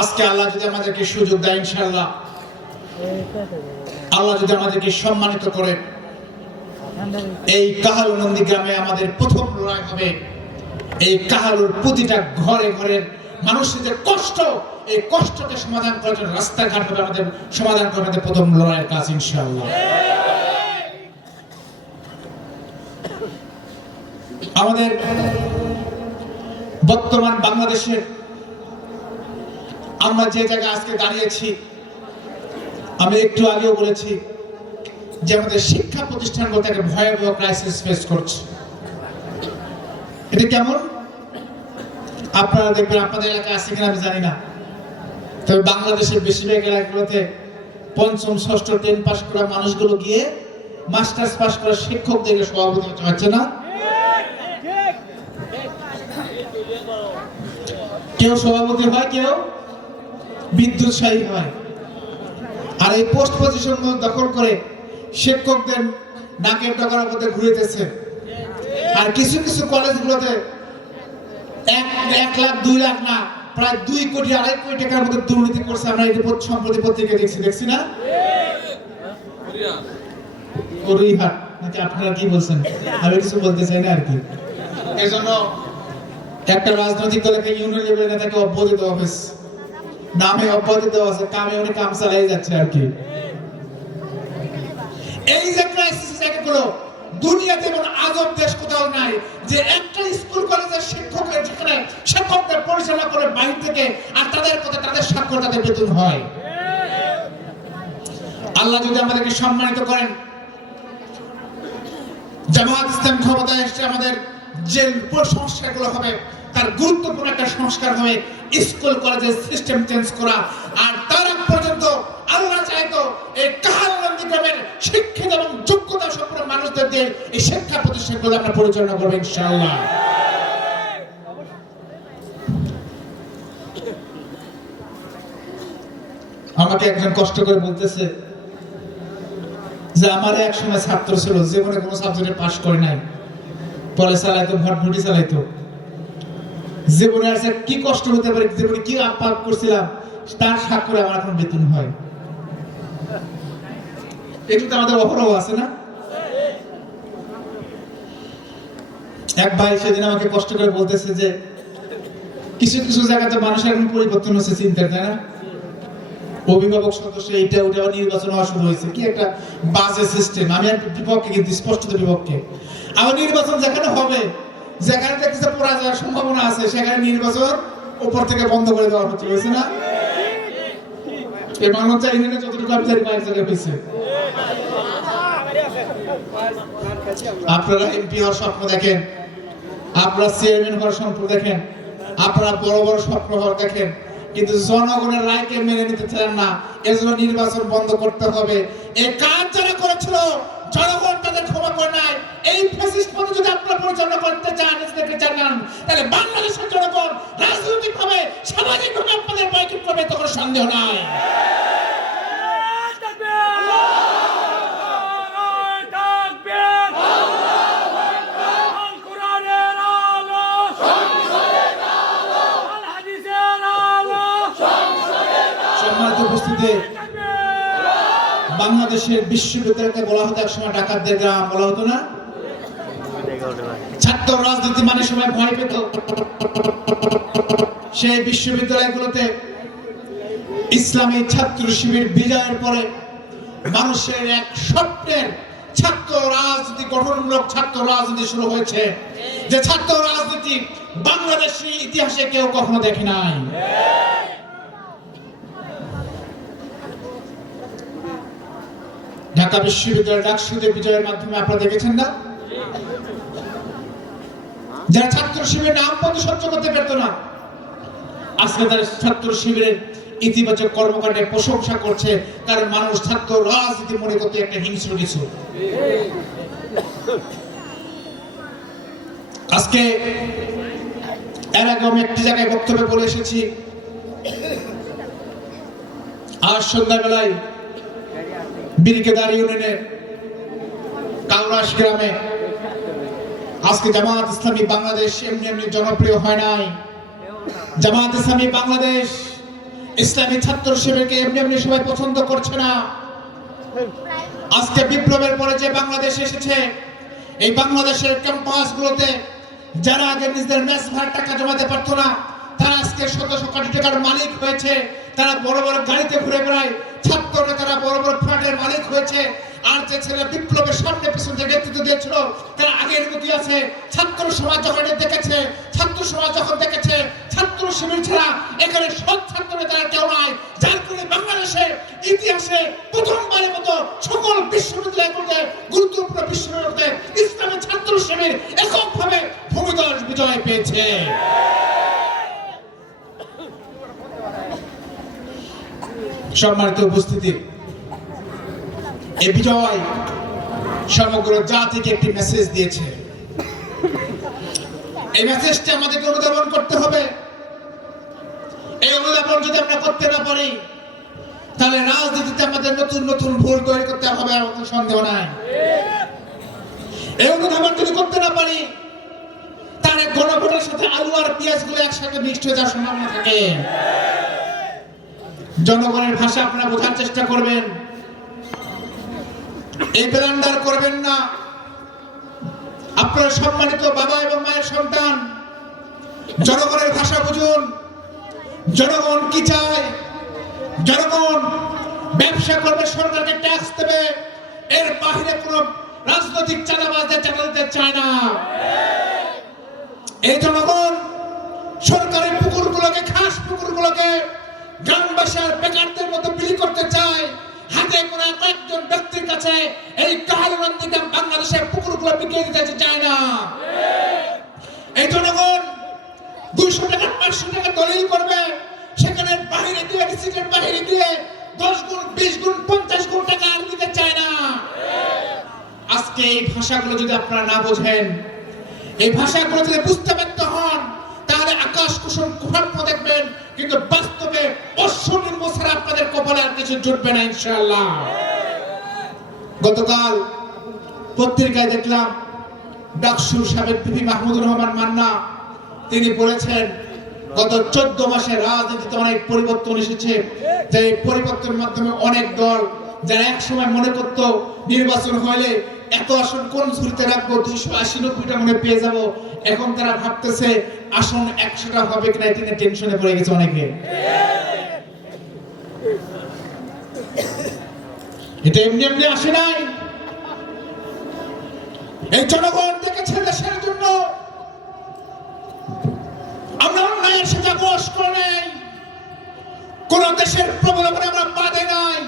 আজকে আল্লাহ যদি আমাদেরকে সুযোগ দেয় ইনশাআল্লাহ। আল্লাহ যদি আমাদেরকে সম্মানিত করেন এই কাহালু নন্দী গ্রামে আমাদের প্রথম লড়াই হবে। এই কাহালুর প্রতিটা ঘরে ঘরের মানুষের যে কষ্ট, এই কষ্টকে সমাধান করার জন্য রাস্তাঘাট হবে আমাদের, সমাধান করার আমাদের প্রথম লড়াইয়ের কাজ ইনশাআল্লাহ। আমাদের বর্তমান বাংলাদেশের আমরা যে জায়গায় আজকে দাঁড়িয়েছি, আমি একটু আগেও বলেছি যে আমাদের শিক্ষা প্রতিষ্ঠানগুলো একটা ভয়াবহ ক্রাইসিস ফেস করছে। এটা কেমন? আপনারা দেখবেন, আপনাদের এলাকায় আছে কিনা আমি জানি না। তবে বাংলাদেশের বেশিরভাগ এলাকাগুলোতে পঞ্চম, ষষ্ঠ টেন পাস করা মানুষগুলো গিয়ে মাস্টার্স পাস করা শিক্ষকদের সভাপতি হতে পারছে না? কেউ সভাপতি হয় কেউ? বিদ্যুৎসাহী হয়। আর এই পোস্ট পজিশন দখল করে শিক্ষকদের নাকের ডগার মধ্যে ঘুরেতেছে আর কিছু কিছু কলেজগুলোতে এক এক লাখ, দুই লাখ না, প্রায় দুই কোটি, আড়াই কোটি টাকার মধ্যে দুর্নীতি করছে আমরা এই রিপোর্ট সম্প্রতি পত্রিকা দেখছি দেখছি না? নাকি আপনারা কি বলছেন? আমি কিছু বলতে চাই না আর কি। এই জন্য একটা রাজনৈতিক দলকে ইউনিয়ন লেভেলের নেতাকে অব্যাহতি দেওয়া হয়েছে নামে দেওয়া আছে কামে উনি কাম চালাই যাচ্ছে আর কি। এই যে ক্রাইসিস জায়গাগুলো দুনিয়াতে এমন আজব দেশ কোথাও নাই যে একটা স্কুল, কলেজের শিক্ষকের যেখানে শিক্ষকদের পরিচালনা করে বাহির থেকে আর তাদের কথা তাদের স্বাক্ষর তাদের বেতন হয়। আল্লাহ যদি আমাদেরকে সম্মানিত করেন, জামাত ইসলাম ক্ষমতায় এসে আমাদের যে সংস্কারগুলো হবে। তার গুরুত্বপূর্ণ একটা সংস্কার হবে স্কুল, কলেজের সিস্টেম চেঞ্জ করা। আর তার আগ পর্যন্ত আল্লাহ চাইতো এই কাহালন্দি গ্রামের শিক্ষিত এবং যোগ্যতা সম্পন্ন মানুষদের দিয়ে এই শিক্ষা প্রতিষ্ঠানগুলো আমরা পরিচালনা করব ইনশাআল্লাহ। আমাকে একজন কষ্ট করে বলতেছে যে, আমার এক সময় ছাত্র ছিল, জীবনে কোনো সাবজেক্টে পাশ করে নাই। পরে চালাইতো ভটভটি চালাইতো। জীবনে আছে কি কষ্ট হতে পারে জীবনে কি করছিলাম, তার আমার এখন বেতন হয়। তো আমাদের আছে না? এক ভাই সেদিন আমাকে কষ্ট করে বলতেছে যে, কিছু কিছু জায়গাতে মানুষের এখন পরিবর্তন হচ্ছে চিন্তা তাই না? অভিভাবক সদস্য ওটা নির্বাচন হওয়া শুরু হয়েছে। কি একটা বাজে সিস্টেম আমি আর বিপক্ষে কিন্তু স্পষ্টত বিপক্ষে। আবার নির্বাচন যেখানে হবে যেখানে দেখতেছে পড়া যাওয়ার সম্ভাবনা আছে, সেখানে নির্বাচন উপর থেকে বন্ধ করে দেওয়া হচ্ছে হয়েছে না? এই যতটুকু আমি জানি বাইরে জায়গায় হয়েছে। আপনারা এমপি হওয়ার স্বপ্ন দেখেন, আপনারা চেয়ারম্যান হওয়ার স্বপ্ন দেখেন, আপনারা বড় বড় স্বপ্ন হওয়ার দেখেন, কিন্তু জনগণের রায়কে মেনে নিতে চান না। এজন্য নির্বাচন বন্ধ করতে হবে। এই কাজ যারা করেছিল জনগণ তাদের ক্ষমা করে নাই এই ফ্যাসিস্ট পথে যদি আপনারা পরিচালনা করতে চান নিজেদেরকে জানান। তাহলে বাংলাদেশের জনগণ রাজনৈতিক ভাবে সামাজিক ভাবে আপনাদের বয়কট করবে, তখন সন্দেহ নাই। সম্মানিত উপস্থিতি বাংলাদেশের বিশ্ববিদ্যালয়কে বলা হতো একসময় ডাকাতদের গ্রাম, বলা হতো না? ছাত্র রাজনীতি মানে সময় ভয় পেত। সেই বিশ্ববিদ্যালয়গুলোতে ইসলামী ছাত্র শিবির বিজয়ের পরে মানুষের এক স্বপ্নের ছাত্র রাজনীতি, গঠনমূলক ছাত্র রাজনীতি শুরু হয়েছে। যে ছাত্র রাজনীতি বাংলাদেশি ইতিহাসে কেউ কখনো দেখে নাই। ঢাকা বিশ্ববিদ্যালয় ডাকসুদের বিজয়ের মাধ্যমে আপনারা দেখেছেন না? যারা ছাত্র শিবিরের নাম পর্যন্ত সহ্য করতে পারত না, আজকে তারা ছাত্র শিবিরের ইতিবাচক কর্মকাণ্ডের প্রশংসা করছে, কারণ মানুষ ছাত্র রাজনীতি মনে করতে একটা হিংস্র কিছু। আজকে এর আগে আমি একটি জায়গায় বক্তব্য বলে এসেছি, আজ সন্ধ্যাবেলায় বীরকেদার ইউনিয়নের কাউরাস গ্রামে আজকে জামাত ইসলামী বাংলাদেশ এমনি এমনি জনপ্রিয় হয় নাই। জামাত ইসলামী বাংলাদেশ ইসলামী ছাত্র শিবিরকে এমনি এমনি সবাই পছন্দ করছে না। আজকে বিপ্লবের পরে যে বাংলাদেশ এসেছে, এই বাংলাদেশের ক্যাম্পাসগুলোতে যারা আগে নিজেদের মেস ভাড়া টাকা জমাতে পারতো না, তারা আজকে শত শত কোটি টাকার মালিক হয়েছে। তারা বড় বড় গাড়িতে ঘুরে বেড়ায় ছাত্ররা তারা বড় বড় ফ্ল্যাটের মালিক হয়েছে। আর যে ছেলে বিপ্লবের সামনে পিছনে নেতৃত্ব দিয়েছিল, তারা আগের মতই আছে। ছাত্র সমাজ যখন দেখেছে, ছাত্র সমাজ যখন দেখেছে, ছাত্র শিবির ছাড়া এখানে সৎ ছাত্র তারা কেউ নাই। যার ফলে বাংলাদেশে ইতিহাসে প্রথমবারের মতো সকল বিশ্ববিদ্যালয়গুলোতে গুরুত্বপূর্ণ বিশ্ববিদ্যালয়গুলোতে ইসলামী ছাত্র শিবির এককভাবে ভূমিদল বিজয় পেয়েছে। সম্মানিত উপস্থিতি। এই বিজয় সমগ্র জাতিকে একটি মেসেজ দিয়েছে। এই মেসেজটি আমাদেরকে অনুধাবন করতে হবে। এই অনুধাবন যদি আমরা করতে না পারি, তাহলে রাজনীতিতে আমাদের নতুন নতুন ভুল তৈরি করতে হবে কোনো সন্দেহ নাই। এই অনুধাবন যদি করতে না পারি, তাহলে গণভোটের সাথে আলু আর পেঁয়াজগুলো একসাথে মিক্সড হয়ে যাওয়ার সম্ভাবনা থাকে। জনগণের ভাষা আপনারা বোঝার চেষ্টা করবেন। এই ব্লান্ডার করবেন না। আপনার সম্মানিত বাবা এবং মায়ের সন্তান, জনগণের ভাষা বুঝুন। জনগণ কি চায়? জনগণ ব্যবসা করবে, সরকারকে ট্যাক্স দেবে। এর বাহিরে কোনো রাজনৈতিক চাঁদাবাজদের চাঁদা দিতে চায় না। এই জনগণ সরকারের পুকুরগুলোকে, খাস পুকুরগুলোকে গ্রামবাসী আর বেকারদের মতো বিলি করতে চায়। হাতে করে কয়েকজন ব্যক্তির কাছে এই কাহালুনন্দী বাংলাদেশের পুকুরগুলো বিকিয়ে দিতে চায় না। এই জনগণ দুইশো টাকা, পাঁচশো টাকা দলিল করবে। সেখানে বাহিরে দিয়ে রিসিটের বাহিরে দিয়ে দশ গুণ, বিশ গুণ, পঞ্চাশ গুণ টাকা আর দিতে চায় না। আজকে এই ভাষাগুলো যদি আপনারা না বোঝেন, এই ভাষাগুলো যদি বুঝতে ব্যর্থ হন, তাহলে আকাশ কুসুম কুহাপ্য দেখবেন। কিন্তু বাস্তবে অশ্ব নির্ম ছাড়া আপনাদের কপালে আর কিছু জুটবে না, ইনশাআল্লাহ। গতকাল পত্রিকায় দেখলাম পিপি মাহমুদুর রহমান মান্না, তিনি বলেছেন, গত চোদ্দ মাসে রাজনীতিতে অনেক পরিবর্তন এসেছে। যে পরিবর্তনের মাধ্যমে অনেক দল যারা এক সময় মনে করত নির্বাচন হলে এত আসন কোন ঝুড়িতে রাখব? দুইশো আশি, নব্বইটা মনে পেয়ে যাব। এখন তারা ভাবতেছে, আসন একশোটা হবে কিনা এটা টেনশনে পড়ে গেছে অনেকে। এটা এমনি এমনি আসে নাই। এই জনগণ দেখেছে দেশের জন্য। আমরা অন্যায়ের সাথে আপোষ করে নাই। কোন দেশের প্রবলনে আমরা বাদে নাই।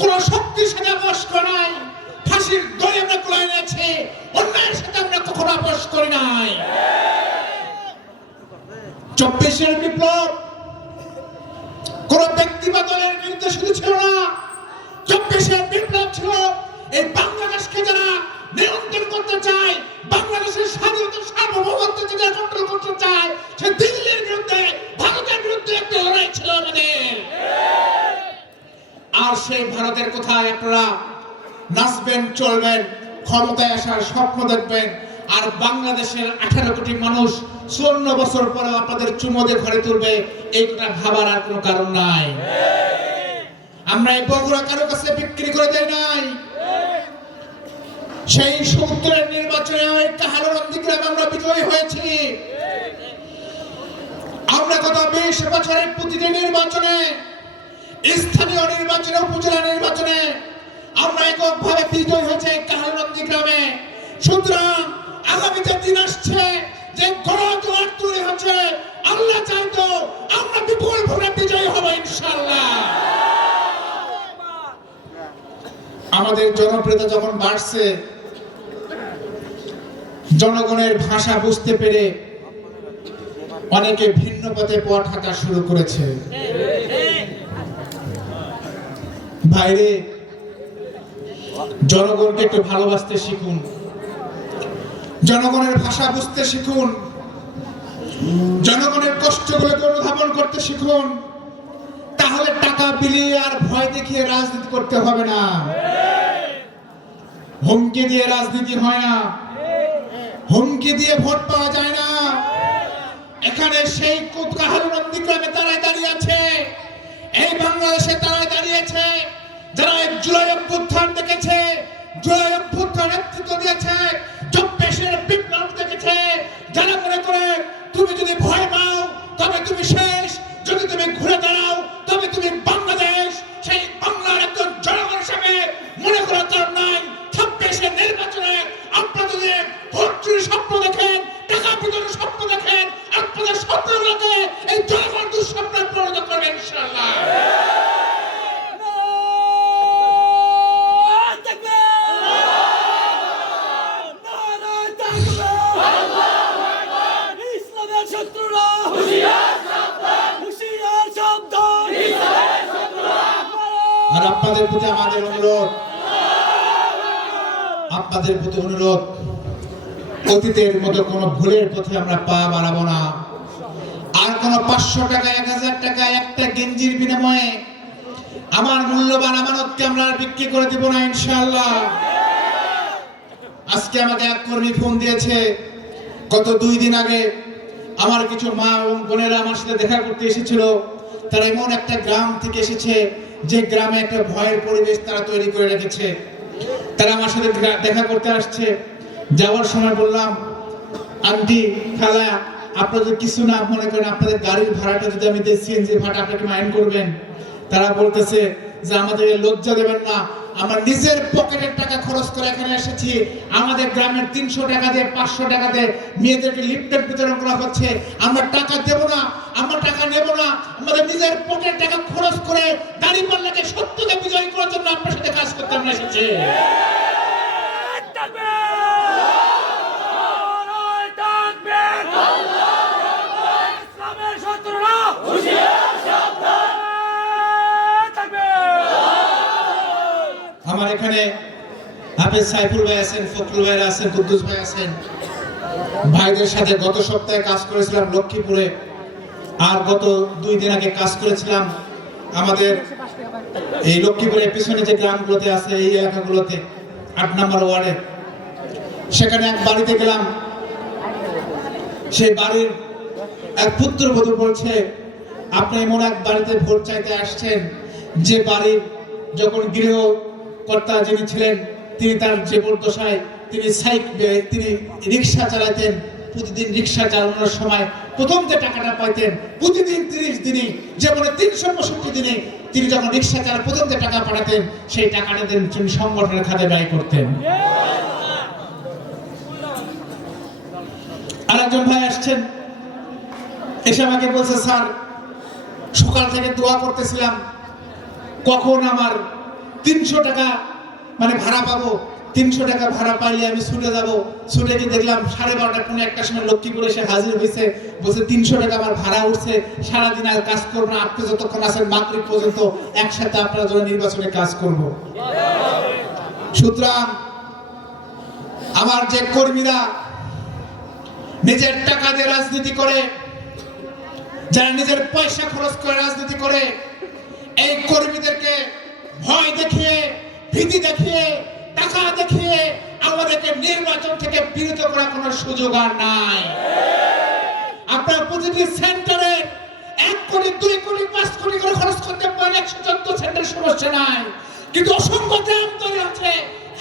কোন শক্তির সাথে আপোষ করে নাই। নিয়েছি অন্যায়ের সাথে আমরা কখনো আপোষ করি নাই। চব্বিশের বিপ্লব কোন ব্যক্তি বা দলের বিরুদ্ধে শুধু ছিল না, চব্বিশের বিপ্লব ছিল এই বাংলাদেশকে যারা নিয়ন্ত্রণ করতে চায়, বাংলাদেশের স্বাধীনতা সার্বভৌমত্ব যারা কন্ট্রোল করতে চায়, সে দিল্লির বিরুদ্ধে, ভারতের বিরুদ্ধে একটা লড়াই ছিল আমাদের। আর সেই ভারতের কোথায় আপনারা নাচবেন, চলবেন ক্ষমতায় আসার স্বপ্ন দেখবেন। আর বাংলাদেশের আঠারো কোটি মানুষ চুয়ান্ন বছর পরেও আপনাদের চুমোদে ঘরে তুলবে এইটা ভাবার আর কোনো কারণ নাই। আমরা এই বগুড়া কারও কাছে বিক্রি করে দেয় নাই। সেই সত্তরের নির্বাচনে কাহারন্দি গ্রামে আমরা বিজয়ী হয়েছি? আমরা গত বিশ বছরের প্রতিটি নির্বাচনে, স্থানীয় নির্বাচনে, উপজেলা নির্বাচনে আমরা এককভাবে বিজয় হয়েছে গ্রামে। সুতরাং দিন আসছে, যে তৈরি হচ্ছে, আল্লাহ আমরা বিপুল হব ইনশাআল্লাহ। আমাদের জনপ্রিয়তা যখন বাড়ছে, জনগণের ভাষা বুঝতে পেরে অনেকে ভিন্ন পথে পথ হাঁটা শুরু করেছে। ভাইরে জনগণকে একটু ভালোবাসতে শিখুন। জনগণের ভাষা বুঝতে শিখুন। জনগণের কষ্টগুলোকে অনুধাবন করতে শিখুন। তাহলে টাকা বিলিয়ে আর ভয় দেখিয়ে রাজনীতি করতে হবে না। হুমকি দিয়ে রাজনীতি হয় না। হুমকি দিয়ে ভোট পাওয়া যায় না। এখানে সেই কুতকাহাল নন্দীগ্রামে তারাই দাঁড়িয়ে আছে। এই বাংলাদেশে তারাই দাঁড়িয়েছে যারা জুলাই অভ্যুত্থান দেখেছে জুলাই অভ্যুত্থান নেতৃত্ব দিয়েছে চব্বিশের বিপ্লব দেখেছে যারা মনে করে তুমি যদি ভয় পাও তবে তুমি শেষ যদি তুমি ঘুরে দাঁড়াও তবে তুমি বাংলাদেশ সেই বাংলার একজন জনগণ হিসেবে মনে করার কারণ নাই ছাব্বিশের নির্বাচনে আপনারা যদি ভোট চুরির স্বপ্ন দেখেন টাকা বিতরণের স্বপ্ন দেখেন আপনাদের স্বপ্নগুলোকে এই জনগণ দুঃস্বপ্নে পরিণত করবে ইনশাআল্লাহ ইসলামের শত্রুরা হুশিয়ার সাবধান হুশিয়ার সাবধান আর আপনাদের প্রতি আমাদের অনুরোধ আপনাদের প্রতি অনুরোধ অতীতের মতো কোনো ভুলের পথে আমরা পা বাড়াবো না। আর কোনো পাঁচশো টাকা এক হাজার টাকা একটা গেঞ্জির বিনিময়ে আমার মূল্যবান আমানতকে আমরা বিক্রি করে দিব না, ইনশাআল্লাহ। আজকে আমাকে এক কর্মী ফোন দিয়েছে, গত দুই দিন আগে আমার কিছু মা এবং বোনেরা আমার সাথে দেখা করতে এসেছিল। তারা এমন একটা গ্রাম থেকে এসেছে, যে গ্রামে একটা ভয়ের পরিবেশ তারা তৈরি করে রেখেছে। তারা আমার সাথে দেখা করতে আসছে। যাওয়ার সময় বললাম, আন্টি, খালা, আপনারা যদি কিছু না মনে করেন, আপনাদের গাড়ির ভাড়াটা যদি আমি দিই সিএনজি ভাড়া আপনাকে মাইন্ড করবেন? তারা বলতেছে যে, আমাদের লজ্জা দেবেন না। আমার নিজের পকেটের টাকা খরচ করে এখানে এসেছি। আমাদের গ্রামের তিনশো টাকা দিয়ে, পাঁচশো টাকা দিয়ে মেয়েদেরকে লিফটের বিতরণ করা হচ্ছে। আমরা টাকা দেব না, আমরা টাকা নেব না। আমাদের নিজের পকেটের টাকা খরচ করে দাড়ি পাল্লাকে সত্যকে বিজয়ী করার জন্য আপনার সাথে কাজ করতে আমরা এসেছি ইসলামের শত্রুরা হুশিয়ার সাবধান আমার এখানে হাফেজ সাইফুল ভাই আছেন, ফখরুল ভাই আছেন, কুদ্দুস ভাই আছেন। ভাইদের সাথে গত সপ্তাহে কাজ করেছিলাম লক্ষ্মীপুরে। আর গত দুই দিন আগে কাজ করেছিলাম আমাদের এই লক্ষ্মীপুরের পিছনে যে গ্রামগুলোতে আছে, এই এলাকাগুলোতে, আট নম্বর ওয়ার্ডে। সেখানে এক বাড়িতে গেলাম। সেই বাড়ির এক পুত্র পুত্রবধূ বলছে, আপনি এমন এক বাড়িতে ভোট চাইতে আসছেন যে বাড়ির যখন গৃহ কর্তা যিনি ছিলেন, তিনি তার জীবদ্দশায় তিনি সাইক তিনি রিক্সা চালাতেন, প্রতিদিন রিক্সা চালানোর সময় প্রথম যে টাকাটা পাইতেন, প্রতিদিন তিরিশ দিনে যেমন তিনশো পঁয়ষট্টি দিনে তিনি যখন রিক্সা চালা প্রথম যে টাকা পাঠাতেন, সেই টাকাটা তিনি তিনি সংগঠনের খাতে ব্যয় করতেন। আরেকজন ভাই আসছেন, এসে আমাকে বলছে, স্যার, সকাল থেকে দোয়া করতেছিলাম, কখন আমার তিনশো টাকা মানে ভাড়া পাবো, তিনশো টাকা ভাড়া পাইলে আমি ছুটে যাব। ছুটে গিয়ে দেখলাম সাড়ে বারোটা কোনো একটা সময় লক্ষ্মীপুরে এসে হাজির হয়েছে। বলছে, তিনশো টাকা আমার ভাড়া উঠছে, সারাদিন আর কাজ করব না আপনি যতক্ষণ আছেন মাতৃক পর্যন্ত একসাথে আপনারা জন্য নির্বাচনে কাজ করব। সুতরাং আমার যে কর্মীরা নিজের টাকা দিয়ে রাজনীতি করে, যারা নিজের পয়সা খরচ করে রাজনীতি করে, এই কর্মীদেরকে ভয় দেখিয়ে, ভীতি দেখিয়ে, টাকা দেখিয়ে আমাদেরকে নির্বাচন থেকে বিরত করার কোনো সুযোগ আর নাই। আপনার প্রতিটি সেন্টারে এক কোটি, দুই কোটি, পাঁচ কোটি করে খরচ করতে পারেন একশো চোদ্দ সেন্টার সমস্যা নাই। কিন্তু অসংখ্য গ্রাম তৈরি হচ্ছে,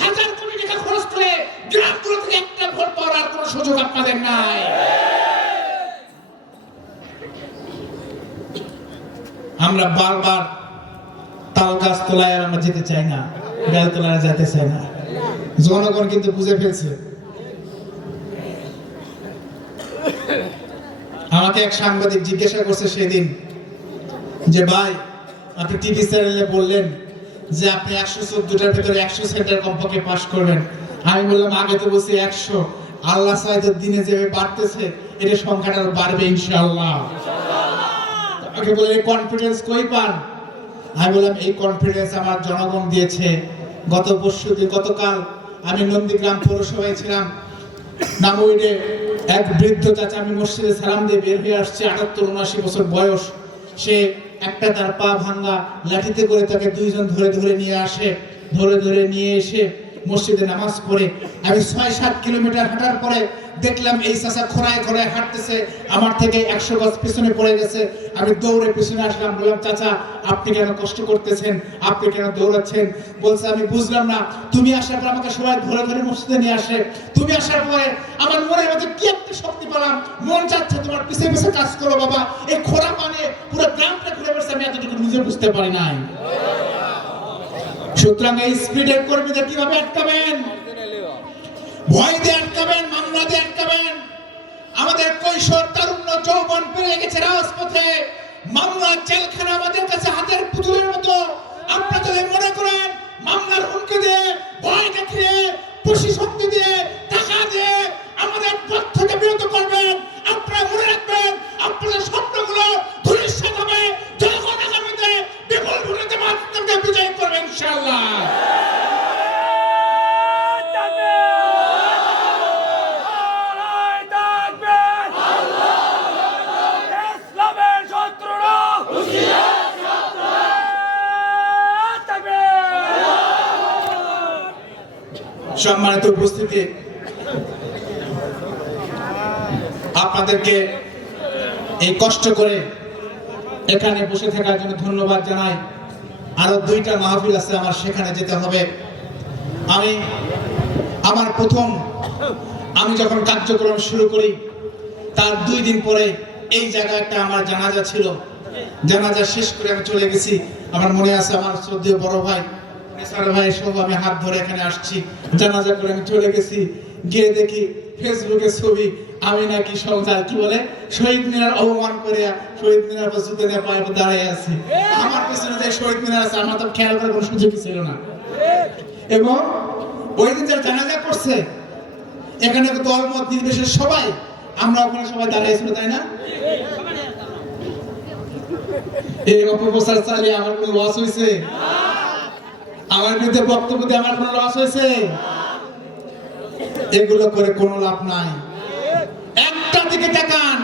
হাজার কোটি টাকা খরচ করে গ্রামগুলো থেকে একটা ভোট পাওয়ার আর কোনো সুযোগ আপনাদের নাই। আমরা বারবার তাল তোলায় আর আমরা যেতে চাই না বেল তোলায় যেতে চাই না। জনগণ কিন্তু বুঝে ফেলছে। আমাকে এক সাংবাদিক জিজ্ঞাসা করছে সেদিন যে, ভাই, আপনি টিভি চ্যানেলে বললেন যে আপনি একশো চোদ্দটার ভিতরে একশো সেন্টার কমপক্ষে পাশ করবেন। আমি বললাম, আগে তো বলছি একশো। আল্লাহ সাহেবের দিনে যেভাবে বাড়তেছে এটা সংখ্যাটা বাড়বে ইনশাআল্লাহ। আমাকে বলে কনফিডেন্স কই পান? আমি বললাম, এই কনফিডেন্স আমার জনগণ দিয়েছে। গত পরশু গতকাল আমি নন্দীগ্রাম পৌরসভায় ছিলাম। নামুইডে এক বৃদ্ধ চাচা আমি মসজিদে সালাম দিয়ে বের হয়ে আসছে, আটাত্তর, উনআশি বছর বয়স। সে একটা তার পা ভাঙ্গা লাঠিতে করে তাকে দুইজন ধরে ধরে নিয়ে আসে, ধরে ধরে নিয়ে এসে মসজিদে নামাজ পড়ে আমি ছয় সাত কিলোমিটার হাঁটার পরে দেখলাম এই চাষা খোরায় খোরায় হাঁটতেছে, আমার থেকে একশো গজ পিছনে পড়ে গেছে। আমি দৌড়ে পিছনে আসলাম, বললাম, চাচা, আপনি কেন কষ্ট করতেছেন? আপনি কেন দৌড়াচ্ছেন? বলছে, আমি বুঝলাম না। তুমি আসার পর আমাকে সবাই ধরে ধরে মসজিদে নিয়ে আসে। তুমি আসার পরে আমার মনের মধ্যে কি একটা শক্তি পেলাম। মন চাচ্ছে তোমার পিছে পিছে কাজ করো বাবা। এই খোরা মানে পুরো গ্রামটা ঘুরে বেড়াচ্ছে, আমি এতটুকু নিজে বুঝতে পারি নাই। সুতরাং এই স্পিডের কর্মীদের কীভাবে আটকাবেন? ভয় দিয়ে আটকাবেন, মামলা দিয়ে আটকাবেন। আমাদের কৈশোর, তারুণ্য, যৌবন পেয়ে গেছে রাজপথে। মামলা জেলখানা আমাদের কাছে হাতের পুতুলের মতো। আপনারা যদি মনে করেন, মামলার হুমকি দিয়ে, ভয় দেখিয়ে পুষি শক্তি দিয়ে, টাকা দিয়ে আমাদের পথ থেকে বিরত করবেন, আপনারা মনে রাখবেন, আপনাদের স্বপ্নগুলো মাধ্যমে বিজয় ইসলামের শত্রুরা সম্মানিত উপস্থিতি, আপনাদেরকে এই কষ্ট করে এখানে বসে থাকার জন্য ধন্যবাদ জানাই। আরও দুইটা মাহফিল আছে আমার সেখানে যেতে হবে। আমি আমার প্রথম আমি যখন কার্যক্রম শুরু করি, তার দুই দিন পরে এই জায়গায় একটা আমার জানাজা ছিল। জানাজা শেষ করে আমি চলে গেছি। আমার মনে আছে আমার শ্রদ্ধেয় বড় ভাই, নেসার ভাই সহ আমি হাত ধরে এখানে আসছি। জানাজা করে আমি চলে গেছি। গিয়ে দেখি ফেসবুকে ছবি আমি নাকি সংসার কি বলে? শহীদ মিনার অপমান করে শহীদ মিনার নিয়ে পায়ে দাঁড়িয়ে আছি। আমার পেছনে যে শহীদ মিনার আছে, আমার তো খেয়াল করার কোনো সুযোগই ছিল না। এবং ওই দিন যারা জানাজা করছে, এখানে দলমত নির্বিশেষে সবাই, আমরা ওখানে সবাই দাঁড়িয়েছিল তাই না? এই অপপ্রচার চালিয়ে আমার কোনো লস হয়েছে? আমার বিরুদ্ধে বক্তব্য দিয়ে আমার কোনো লস হয়েছে? এগুলো করে কোনো লাভ নাই। একটা দিকে তাকান,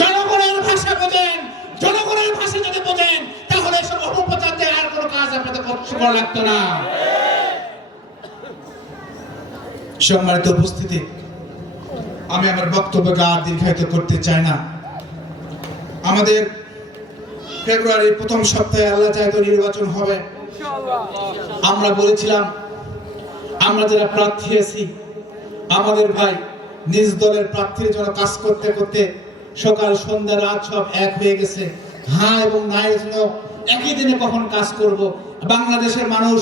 জনগণের ভাষা বোঝেন, জনগণের ভাষা যদি বোঝেন, তাহলে সব অপপ্রচার দিয়ে আর কোনো কাজ আপনাদের করা লাগতো না। সম্মানিত উপস্থিতি, আমি আমার বক্তব্যকে আর দীর্ঘায়িত করতে চাই না। আমাদের ফেব্রুয়ারির প্রথম সপ্তাহে আল্লাহ চাইতো নির্বাচন হবে। আমরা বলেছিলাম, আমরা যারা প্রার্থী আছি, আমাদের ভাই নিজ দলের প্রার্থীর জন্য কাজ করতে করতে সকাল, সন্ধ্যা, রাত সব এক হয়ে গেছে। হ্যাঁ এবং না এর জন্য একই দিনে কখন কাজ করব? বাংলাদেশের মানুষ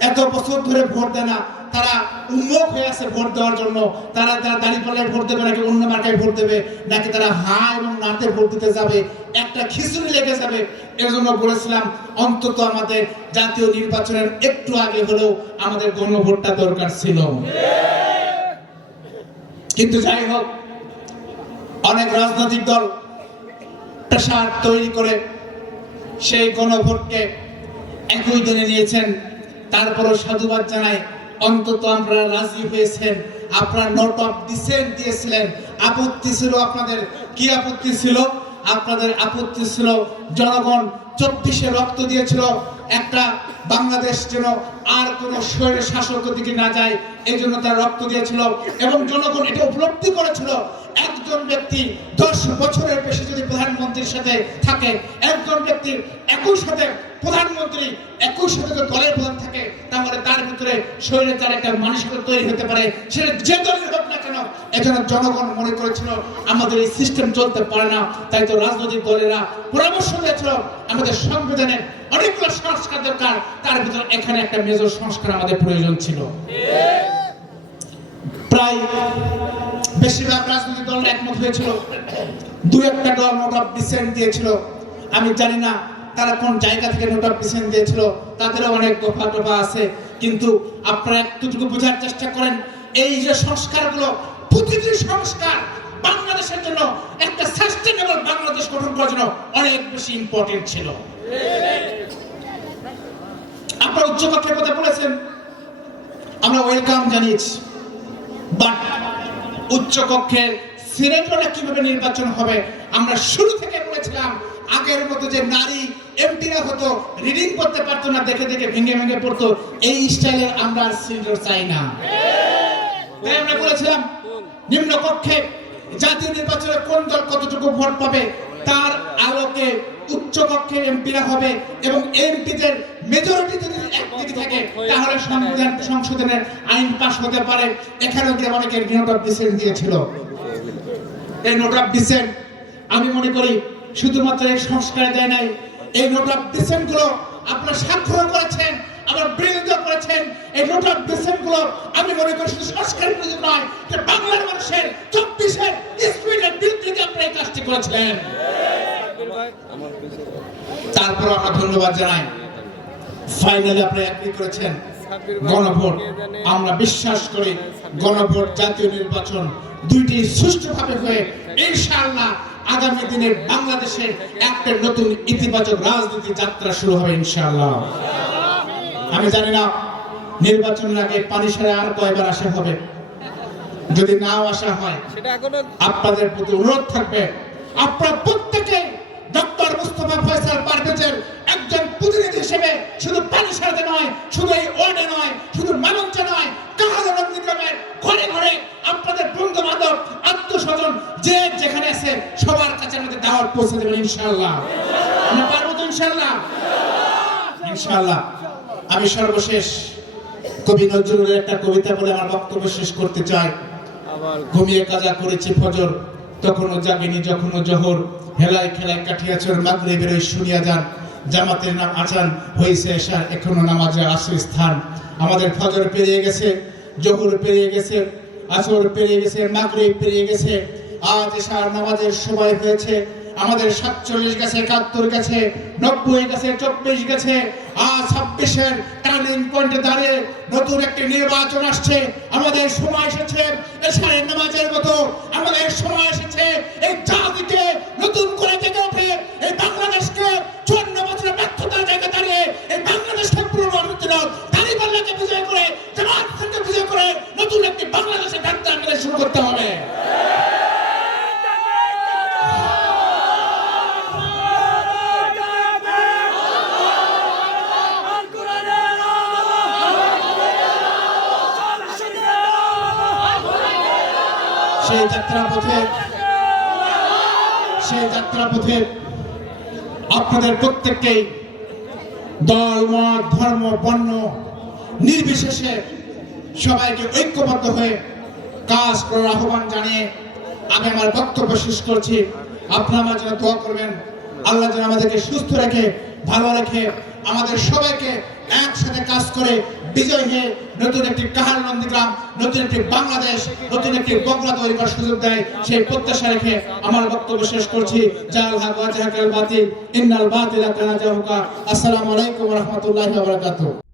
এত বছর ধরে ভোট দেয় না। তারা উন্মুখ হয়ে আছে ভোট দেওয়ার জন্য। তারা তারা দাঁড়িপাল্লায় ভোট দেবে নাকি অন্য মার্কায় ভোট দেবে, নাকি তারা হা এবং নাতে ভোট দিতে যাবে, একটা খিচুড়ি লেগে যাবে। এর জন্য বলেছিলাম, অন্তত আমাদের জাতীয় নির্বাচনের একটু আগে হলেও আমাদের গণভোটটা দরকার ছিল। কিন্তু যাই হোক, অনেক রাজনৈতিক দল প্রেশার তৈরি করে সেই গণভোটকে একই দিনে নিয়েছেন। তারপরও সাধুবাদ জানাই, অন্তত আপনারা রাজি হয়েছেন। আপনারা নোট অফ ডিসেন্ট দিয়েছিলেন। আপত্তি ছিল আপনাদের। কি আপত্তি ছিল? আপনাদের আপত্তি ছিল, জনগণ চব্বিশে রক্ত দিয়েছিল। একটা বাংলাদেশ যেন আর কোন শহরের শাসকের দিকে না যায়, এই জন্য তারা রক্ত দিয়েছিল এবং জনগণ এটা উপলব্ধি করেছিল। একজন ব্যক্তি দশ বছরের বেশি যদি প্রধানমন্ত্রীর সাথে থাকে, একজন ব্যক্তির একই সাথে প্রধানমন্ত্রী একই সাথে দলের প্রধান থাকে, তাহলে তার ভিতরে শরীরে তার একটা মানসিকতা তৈরি হতে পারে। সেটা যে দলের হোক না কেন এজন্য জনগণ মনে করেছিল, আমাদের এই সিস্টেম চলতে পারে না। তাই তো রাজনৈতিক দলেরা পরামর্শ দিয়েছিল, আমাদের সংবিধানের অনেকগুলো সংস্কার দরকার, তার ভিতরে এখানে একটা মেজর সংস্কার আমাদের প্রয়োজন ছিল। প্রায় বেশিরভাগ রাজনৈতিক দল একমত হয়েছিল। দু একটা দল নোট ডিসেন্ট দিয়েছিল। আমি জানি না তারা কোন জায়গা থেকে নোট ডিসেন্ট দিয়েছিল, তাদেরও অনেক আছে। কিন্তু আপনারা একটুটুকু বোঝার চেষ্টা করেন এই যে সংস্কারগুলো, প্রতিটি সংস্কার বাংলাদেশের জন্য একটা সাস্টেনেবল বাংলাদেশ গঠন করার জন্য অনেক বেশি ইম্পর্টেন্ট ছিল। আপনারা উচ্চকক্ষের কথা বলেছেন, আমরা ওয়েলকাম জানিয়েছি। বাট উচ্চ কক্ষের সিনেটরা কীভাবে নির্বাচন হবে, আমরা শুরু থেকে বলেছিলাম, আগের মতো যে নারী এমপিরা হতো রিডিং করতে পারতো না, দেখে দেখে ভেঙে ভেঙে পড়তো, এই স্টাইলের আমরা আর সিলিন্ডার চাই না। তাই আমরা বলেছিলাম, নিম্ন কক্ষে জাতীয় নির্বাচনে কোন দল কতটুকু ভোট পাবে, তার আলোকে উচ্চ কক্ষে এমপিরা হবে এবং এমপিদের মেজরিটি যদি একদিকে থাকে, তাহলে সংবিধান সংশোধনের আইন পাশ হতে পারে। এখানেও যে অনেকের নোট অফ ডিসেন্ট দিয়েছিল। এই নোট অফ ডিসেন্ট আমি মনে করি শুধুমাত্র এই সংস্কার দেয় নাই, এই নোট অফ ডিসেন্টগুলো আপনারা স্বাক্ষর করেছেন, আবার বিরোধিতা করেছেন। এই নোট অফ ডিসেন্টগুলো আমি মনে করি শুধু সংস্কার নয়, যে বাংলার মানুষের চব্বিশের স্পিডের বিরুদ্ধে আপনারা এই কাজটি করেছিলেন। তারপর আমরা ধন্যবাদ জানাই। ফাইনালি আপনি অ্যাগ্রি করেছেন, গণভোট। আমরা বিশ্বাস করি গণভোট জাতীয় নির্বাচন দুইটি সুষ্ঠুভাবে হয়ে ইনশাআল্লাহ আগামী দিনে বাংলাদেশের একটা নতুন ইতিবাচক রাজনীতি যাত্রা শুরু হবে ইনশাআল্লাহ। আমি জানি না নির্বাচনের আগে পানি সারে আর কয়বার আসা হবে? যদি নাও আসা হয় সেটা আপনাদের প্রতি অনুরোধ থাকবে। আপনারা প্রত্যেকে ডক্টর মুস্তফা ফয়সাল পারভেজের একজন প্রতিনিধি হিসেবে শুধু পানি সারতে নয় শুধু এই ওয়ার্ডে নয় শুধু মানঞ্চে নয় কাহালো নন্দীগ্রামের ঘরে ঘরে আপনাদের বন্ধু বান্ধব আত্মস্বজন যে যেখানে আছে সবার কাছে আমাদের দাওয়াত পৌঁছে দেবেন ইনশাআল্লাহ। আমরা পারব তো ইনশাআল্লাহ? ইনশাআল্লাহ। আমি সর্বশেষ কবি নজরুলের একটা কবিতা বলে আমার বক্তব্য শেষ করতে চাই। ঘুমিয়ে কাজা করেছি ফজর তখনও জাগিনি যখনও জহর। হেলায় খেলায় কাটিয়াছর মাগরে বেরোয় শুনিয়া যান। জামাতের নাম আজান হয়েছে এসার এখনও নামাজে আসে স্থান। আমাদের ফজর পেরিয়ে গেছে জহর পেরিয়ে গেছে আসর পেরিয়ে গেছে মাগরে পেরিয়ে গেছে। আজ এসার নামাজের সময় হয়েছে আমাদের সাতচল্লিশ গেছে, একাত্তর গেছে, নব্বই গেছে, চব্বিশ গেছে আজ ছাব্বিশের টার্নিং পয়েন্টে দাঁড়িয়ে নতুন একটি নির্বাচন আসছে। আমাদের সময় এসেছে নামাজের মতো আমাদের সময় এসেছে। এই জাতিকে নতুন করে জেগে ওঠে, এই বাংলাদেশকে চুয়ান্ন বছরের ব্যর্থতার জায়গায় দাঁড়িয়ে এই বাংলাদেশকে পুনর্বাসিত দাঁড়িপাল্লাকে বিজয় করে, জামাত থেকে বিজয় করে নতুন একটি বাংলাদেশের আমাদের শুরু করতে হবে। সেই সেই আপনাদের প্রত্যেককেই দল, মত, ধর্ম, বর্ণ নির্বিশেষে সবাইকে ঐক্যবদ্ধ হয়ে কাজ করার আহ্বান জানিয়ে আমি আমার বক্তব্য শেষ করছি। আপনারা আমার জন্য দোয়া করবেন। আল্লাহ যেন আমাদেরকে সুস্থ রেখে, ভালো রেখে আমাদের সবাইকে একসাথে কাজ করে বিজয় হয়ে নতুন একটি কাহার নন্দীগ্রাম নতুন একটি বাংলাদেশ, নতুন একটি বগলা তৈরি করার সুযোগ দেয়। সেই প্রত্যাশা রেখে আমার বক্তব্য শেষ করছি। জাল হাক ওয়াজহাকাল বাতিল, ইন্নাল বাতিলা আসসালামু আলাইকুম ওয়া